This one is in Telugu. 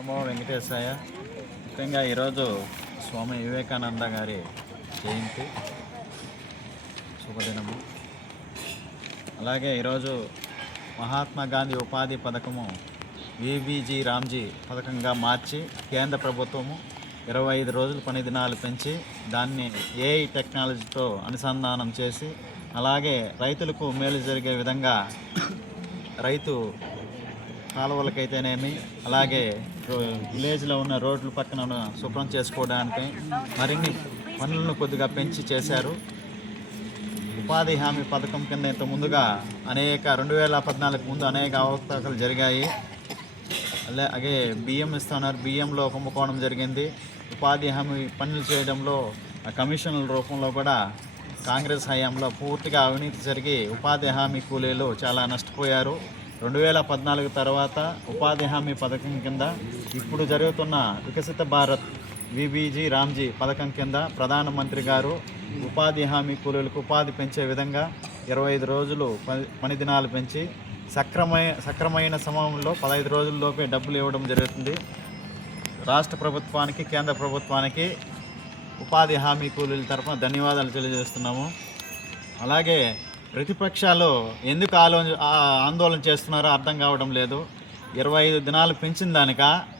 నమో వెంకటేశాయ. ముఖ్యంగా ఈరోజు స్వామి వివేకానంద గారి జయంతి శుభదినము. అలాగే ఈరోజు మహాత్మా గాంధీ ఉపాధి పథకము విబీజీ రామ్జీ పథకంగా మార్చి కేంద్ర ప్రభుత్వము 25 రోజులు పని దినాలు పెంచి దాన్ని ఏఐ టెక్నాలజీతో అనుసంధానం చేసి అలాగే రైతులకు మేలు జరిగే విధంగా రైతు కాలువలకైతేనేమి అలాగే విలేజ్లో ఉన్న రోడ్ల పక్కన శుభ్రం చేసుకోవడానికి మరిన్ని పనులను కొద్దిగా పెంచి చేశారు. ఉపాధి హామీ పథకం కింద ఇంత ముందుగా 2014 ముందు అనేక అవకతవకలు జరిగాయి. అలాగే బియ్యం ఇస్తున్నారు, బియ్యంలో కుంభకోణం జరిగింది. ఉపాధి హామీ పనులు చేయడంలో కమిషన్ల రూపంలో కూడా కాంగ్రెస్ హయాంలో పూర్తిగా అవినీతి జరిగి ఉపాధి హామీ కూలీలు చాలా నష్టపోయారు. 2014 తర్వాత ఉపాధి హామీ పథకం కింద ఇప్పుడు జరుగుతున్న వికసిత భారత్ విబీజీ రామ్జీ పథకం కింద ప్రధానమంత్రి గారు ఉపాధి హామీ కూలీలకు ఉపాధి పెంచే విధంగా 25 రోజులు పని దినాలు పెంచి సక్రమైన సమయంలో 15 రోజుల్లోపే డబ్బులు ఇవ్వడం జరుగుతుంది. రాష్ట్ర ప్రభుత్వానికి కేంద్ర ప్రభుత్వానికి ఉపాధి హామీ కూలీల తరఫున ధన్యవాదాలు తెలియజేస్తున్నాము. అలాగే ప్రతిపక్షాలు ఎందుకు ఆందోళన చేస్తున్నారో అర్థం కావడం లేదు. 25 దినాలు పెంచిన దానిక